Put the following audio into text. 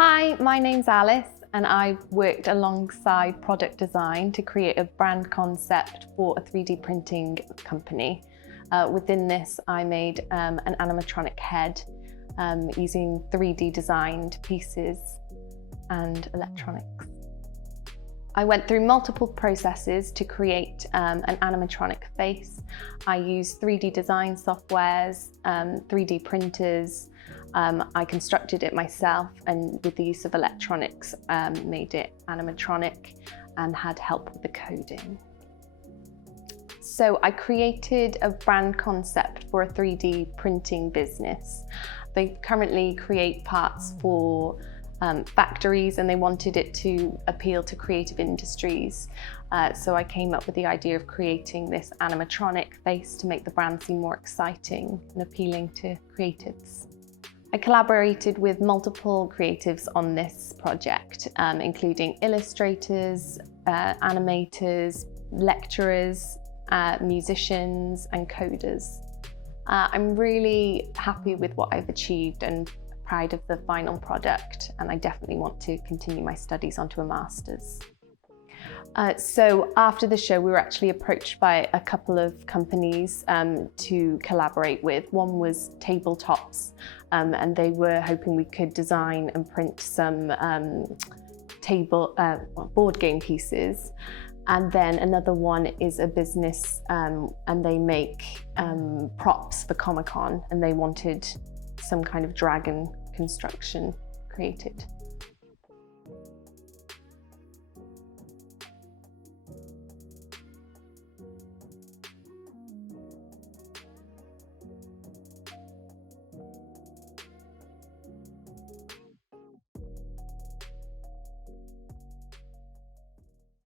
Hi, my name's Alice and I've worked alongside product design to create a brand concept for a 3D printing company. Within this, I made an animatronic head using 3D designed pieces and electronics. I went through multiple processes to create an animatronic face. I used 3D design softwares, 3D printers. I constructed it myself and with the use of electronics made it animatronic and had help with the coding. So I created a brand concept for a 3D printing business. They currently create parts for factories and they wanted it to appeal to creative industries. So I came up with the idea of creating this animatronic face to make the brand seem more exciting and appealing to creatives. I collaborated with multiple creatives on this project, including illustrators, animators, lecturers, musicians and coders. I'm really happy with what I've achieved and proud of the final product, and I definitely want to continue my studies onto a master's. So after the show, we were actually approached by a couple of companies to collaborate with. One was Tabletops, and they were hoping we could design and print some board game pieces. And then another one is a business and they make props for Comic-Con, and they wanted some kind of dragon construction created.